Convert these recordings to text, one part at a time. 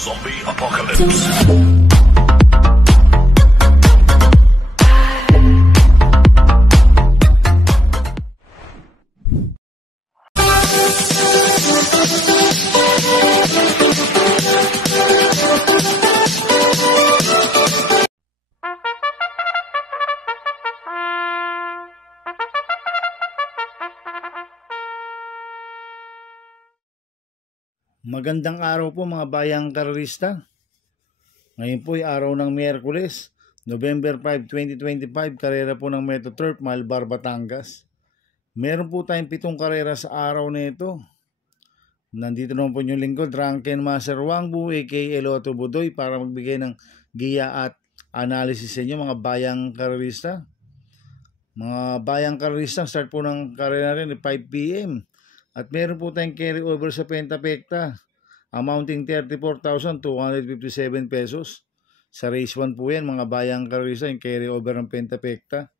Zombie Apocalypse. Magandang araw po mga bayang karerista. Ngayon po ay araw ng Miyerkules, November 5, 2025, karera po ng Metro Turf, Malbar, Batangas. Meron po tayong 7 karera sa araw na ito. Nandito naman po yung lingkod, Drunken Master Wangbu, aka Lotto Budoy, para magbigay ng giya at analysis sa inyo mga bayang karerista. Mga bayang karerista, start po ng karera rin at 5 p.m. At meron po tayong carry over sa Pentapekta, amounting 34,257 pesos. Sa race 1 po yan, mga bayang karerista, yung carry over ng Pentapekta.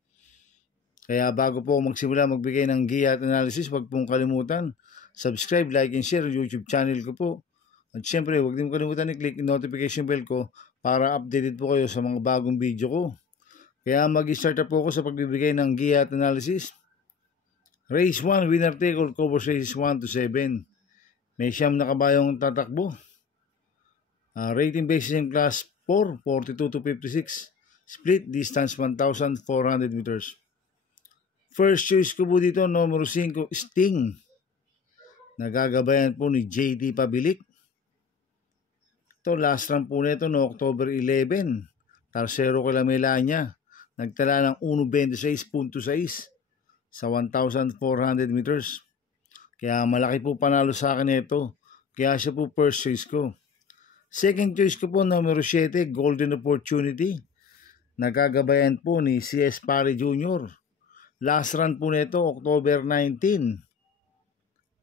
Kaya bago po magsimula magbigay ng giya at analysis, huwag pong kalimutan, subscribe, like, and share YouTube channel ko po. At syempre, huwag din kalimutan i-click yung notification bell ko para updated po kayo sa mga bagong video ko. Kaya mag-start na po ako sa pagbibigay ng giya at analysis. Race 1, winner take all, covers races 1 to 7. May siyam na kabayong tatakbo. Rating basis in class 4, 42 to 56. Split distance 1,400 meters. First choice ko po dito, numero 5, Sting. Nagagabayan po ni JT Pabilik. Ito, last run po nito no October 11. Tarsero Kilamela niya. Nagtala ng 1.26.6 sa 1,400 meters. Kaya malaki po panalo sa akin ito. Kaya siya po first choice ko. Second choice ko po, numero 7, Golden Opportunity. Nagagabayan po ni CS Pare Jr. Last run po nito, October 19.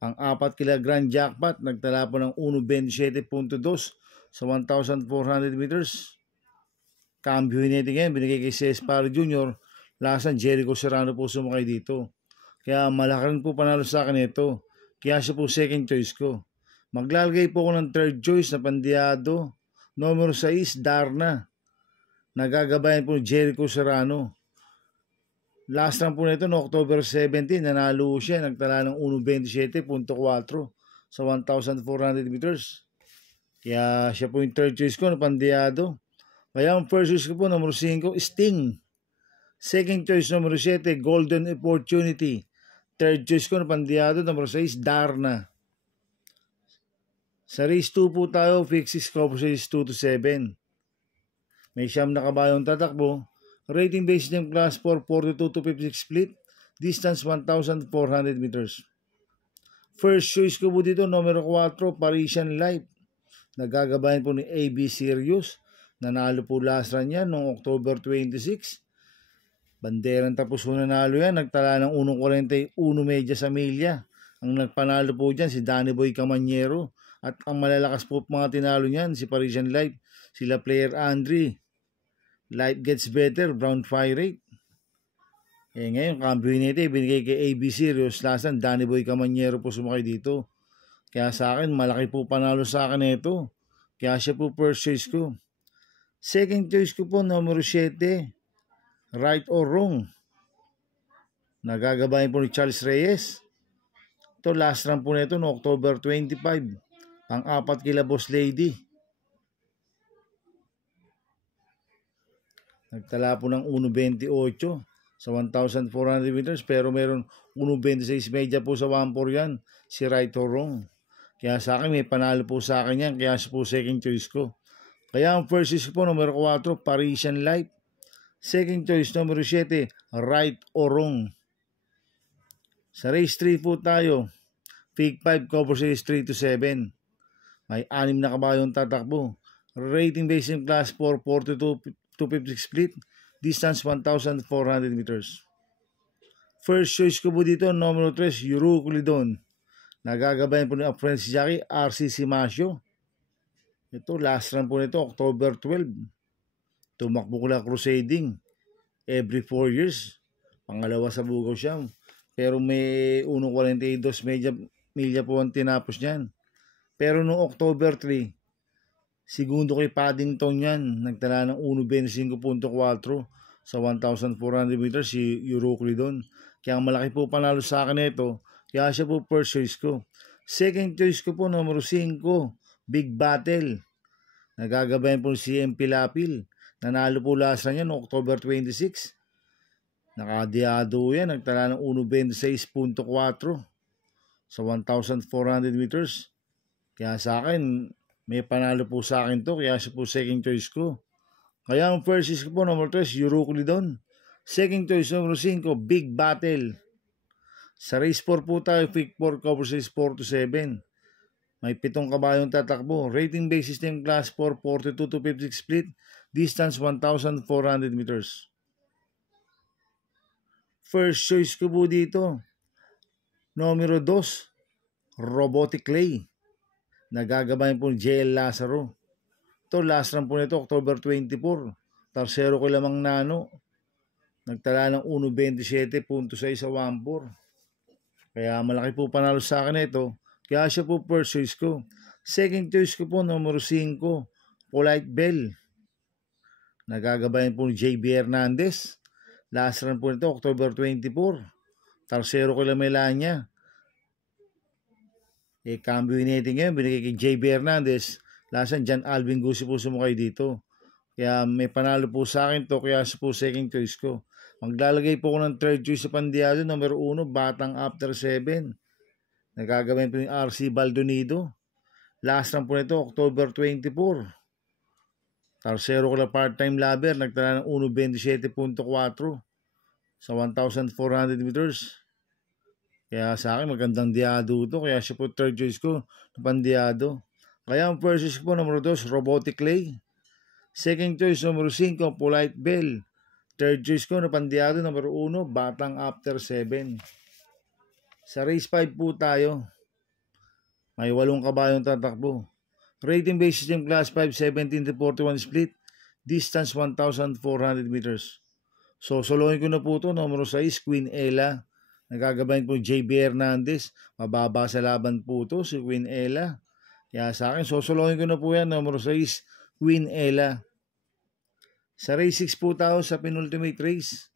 Ang 4 kilogram jackpot, nagtala po ng 1.27.2 sa 1,400 meters. Cambio nito ngayon, binigay kay CS Pare Jr. Lasan Jericho Serrano po sumakay dito. Kaya malaki rin po panalo sa akin ito. Kaya siya po second choice ko. Maglalagay po ako ng third choice na Pandiado. Numero 6, Darna. Nagagabayan po ni Jericho Serrano. Last run po nito no October 17, nanalo siya. Nagtala ng 1.27.4 sa 1,400 meters. Kaya siya po yung third choice ko na Pandiado. Kaya ang first choice ko po, numero 5, Sting. Second choice, numero 7, Golden Opportunity. Third choice ko na Pandiado, numero 6, Darna. Sa race 2 po tayo, fixes cover race 2 to 7. May siyam na kabayong tatakbo. Rating based ng class 4, 42 to 56 split. Distance 1,400 meters. First choice ko po dito, numero 4, Parisian Life. Nagagabayan po ni AB Sirius. Nanalo po last run yan noong October 26. Banderang tapos po nanalo yan. Nagtala ng 1.41 medya sa milya. Ang nagpanalo po dyan si Danny Boy Camanyero. At ang malalakas po mga tinalo niyan si Parisian Life. Sila player Andre. Life Gets Better, Brown Fire Rate. Ngayon, cambio nito binigay kay AB Sirius. Lasan, Danny Boy Camanyero po sumakay dito. Kaya sa akin, malaki po panalo sa akin ito. Kaya siya po first choice ko. Second choice ko po, numero 7. Right or Wrong. Nagagabayan po ni Charles Reyes. Ito last run po nito no October 25. Ang 4 kila Boss Lady. Nagtala po ng 1.28 sa 1,400 meters. Pero meron 1.26 medya po sa 1.4 yan. Si Right or Wrong. Kaya sa akin may panalo po sa akin yan. Kaya siya po second choice ko. Kaya ang first choice po numero 4 Parisian Life. Second choice, numero 7, Right or Wrong. Sa race 3 po tayo, Fig 5, cover race 3 to 7. May 6 na kabayong tatakbo. Rating based in class 4, 42 to 56 split. Distance 1,400 meters. First choice ko po dito, numero 3, Euruculidon. Nagagabayan po ni Friends Jackie, RC Simasio. Ito, last run po nito, October 12. Tumakbo ko lang crusading every 4 years. Pangalawa sa Bugaw siya. Pero may 1.42 milya po ang tinapos niyan. Pero noong October 3, Segundo kay Paddington yan. Nagtala ng 1.25.4 sa 1,400 meters si Euroclidon. Kaya malaki po panalo sa akin ito. Kaya siya po first choice ko. Second choice ko po, numero 5, Big Battle. Nagagabayan po si MP Lapil. Nanalo po last run yan, October 26. Nakadiado yan. Nagtala ng 1.26.4 sa 1,400 meters. Kaya sa akin, may panalo po sa akin to. Kaya siya po second choice ko. Kaya ang first choice ko po, number 3, Euroclidon. Second choice, number 5, Big Battle. Sa race 4 po tayo, pick 4, cover race 4 to 7. May 7 kabayong tatakbo. Rating base system class 4, 42 to 56 split. Distance 1,400 meters. First choice ko po dito, numero 2, Robotic Clay. Nagagabayan po ni JL Lazaro. Ito, last run po nito, October 24. Tarsero ko lamang nano. Nagtala ng 1.27.6 sa 1.4. Kaya malaki po panalo sa akin ito. Kaya siya po first choice ko. Second choice ko po, numero 5, Polite Bell. Nagagabayan po ni JB Hernandez. Last run po nito, October 24. Tarsero ko lang Melania. Cambio natin ngayon, binigay kay JB Hernandez. Last run, John Alvin Gusi po sumukay dito. Kaya may panalo po sa akin to, kaya siya po second choice ko. Maglalagay po ko ng third choice sa Pandiado, numero 1, Batang After 7. Nagagabayan po yung RC Baldonido. Last run po nito, October 24. Tarsero ko na part-time lover, nagtala ng 1.27.4 sa 1,400 meters. Kaya sa akin, magandang diado to. Kaya siya po third choice ko na Pandiado. Kaya ang first choice ko po, numero 2, Robotic Clay. Second choice, numero 5, Polite Bell. Third choice ko na Pandiado, numero 1, Batang After 7. Sa race 5 po tayo. May 8 kabayong tatakbo. Rating base system class 5, 17 to 41 split. Distance 1,400 meters. So, solohin ko na po ito. Numero 6, Queen Ella. Nagagabayan po JB Hernandez. Mababa sa laban po ito, si Queen Ella. Kaya sa akin, solohin ko na po yan. Numero 6, Queen Ella. Sa race 6 po tayo sa penultimate race.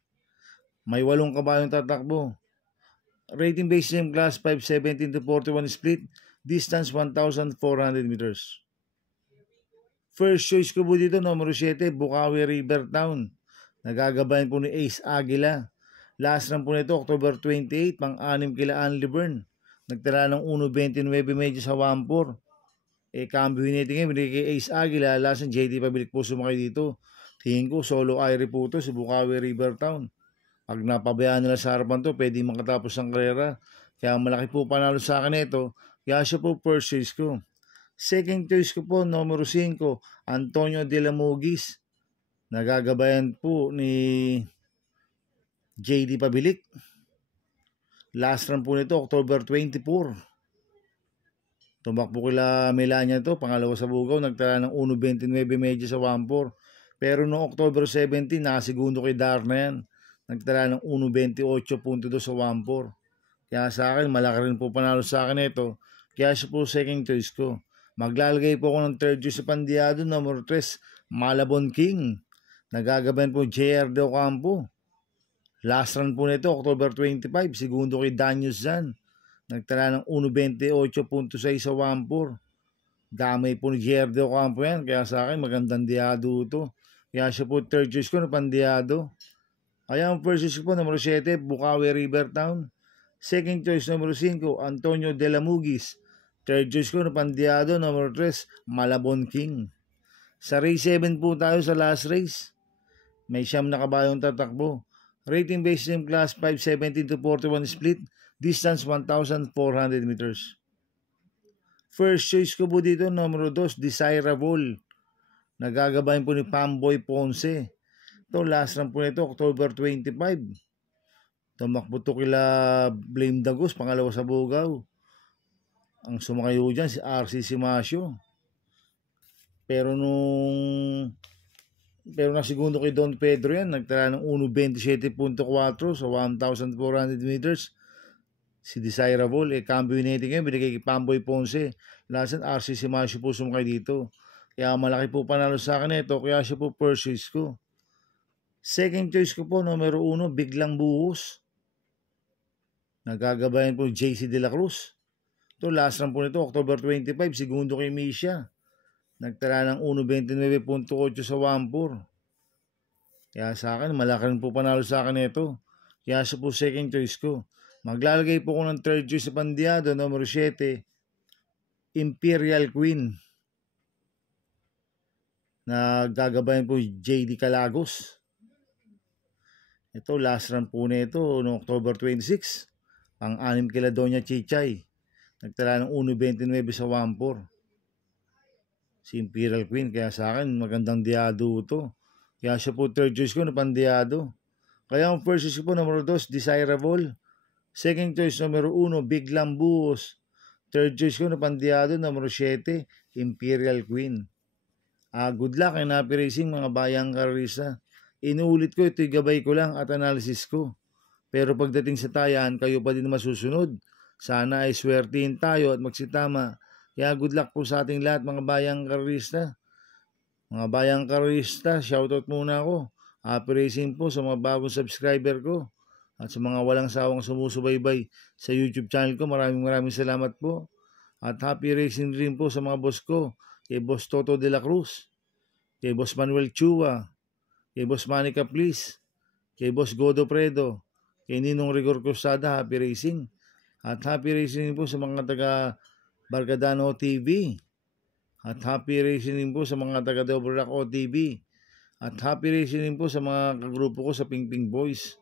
May 8 kabayong tatakbo. Rating base system class 5, 17 to 41 split. Distance 1,400 meters. First choice ko po dito, numero 7, Bukawi River Town. Nagagabayan po ni Ace Aguila. Last run po nito, October 28, pang-6 kila Anli Byrne. Nagtala ng 1.29 medyo sa 1.4. Cambio natin ngayon, binigay kay Ace Aguila. Last run, JD Pabilik po sumakay dito. Tingin ko, solo Irie po ito, si Bukawi River Town. Pag napabayaan nila sa harapan to, pwede makatapos ang karera. Kaya malaki po panalo sa akin ito. Kaya siya po first choice ko. Second choice ko po, numero 5, Antonio de la Mugis. Nagagabayan po ni JD Pabilik. Last run po nito, October 24. Tumakbo kila Melania to, pangalawa sa bugaw, nagtala ng 1.29 medyo sa 1.4. Pero noong October 17, nakasegundo kay Darna yan. Nagtala ng 1.28.2 sa 1.4. Kaya sa akin, malaki rin po panalo sa akin ito. Kaya siya po second choice ko. Maglalagay po ako ng third choice sa Pandiado, number 3, Malabon King. Nagagabayan po JR De Ocampo. Last run po nito, October 25, segundo kay Danius Zan. Nagtala ng 1.28.6 sa 1.4. Damay po ni JR De Ocampo yan. Kaya sa akin, magandang diado ito. Kaya siya po third choice ko na Pandiado. Kaya ang first choice ko po, number 7, Bukawi River Town. Second choice, number 5, Antonio de la Mugis. Third choice ko na Pandiado, number 3, Malabon King. Sa race 7 po tayo sa last race. May 9 na kabayong tatakbo. Rating base system class 5, 17 to 41 split. Distance 1,400 meters. First choice ko po dito, number 2, Desirable. Nagagabayan po ni Pamboy Ponce. Ito, last run po nito, October 25. Tumakbo to kila Blame Dagos, pangalawa sa bugaw. Ang sumakayo dyan, si RC Simasio. Pero nasisegundo kay Don Pedro yan, nagtala ng 1.27.4 sa 1,400 meters. Si Desirable, cambio natin ngayon, binigay kay Pamboy Ponce. Last run, RC Simasio po sumakay dito. Kaya malaki po panalo sa akin ito, kaya siya po first choice ko. Second choice ko po, numero 1, Biglang Buhos. Nagagabayan po JC De La Cruz. Ito, last run po nito, October 25, segundo kay Misha. Nagtala ng 1.29.8 sa 1-4. Kaya sa akin, malaki rin po panalo sa akin ito. Kaya siya po second choice ko. Maglalagay po ko ng third choice sa Pandiado, numero 7, Imperial Queen. Nagagabayan po JD Calagos. Ito, last run po nito noong October 26. Ang 6 kila Doña Chichay. Nagtala ng 1.29 sa 1-4. Si Imperial Queen. Kaya sa akin, magandang diado ito. Kaya siya po third choice ko na Pandiado. Kaya ang first choice ko po, numero 2, Desirable. Second choice, numero 1, Biglang Buhos. Third choice ko na Pandiado, numero 7, Imperial Queen. Good luck and happy racing mga bayang karisa. Inuulit ko, ito'y gabay ko lang at analysis ko. Pero pagdating sa tayan, kayo pa din masusunod. Sana ay swertihin tayo at magsitama. Kaya good luck po sa ating lahat mga bayang karista. Mga bayang karista, shoutout muna ako. Happy racing po sa mga bagong subscriber ko. At sa mga walang sawang sumusubaybay sa YouTube channel ko, maraming salamat po. At happy racing rin po sa mga boss ko. Kay Boss Toto De La Cruz, kay Boss Manuel Chua, kay Boss Manny Caplis, kay Boss Godo Predo, kay Ninong Rigor Cruzada, happy racing. At happy racing po sa mga taga Bargadano TV. At happy racing po sa mga taga Double Rock OTV. At happy racing po sa mga kagrupo ko sa Pingping Boys.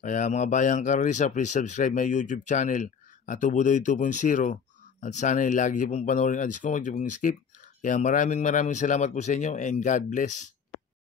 Kaya mga bayang karisa, please subscribe my YouTube channel at Tubudoy 2.0. At sana lagi pong panoorin ads ko, huwag pong skip. Kaya maraming salamat po sa inyo and God bless.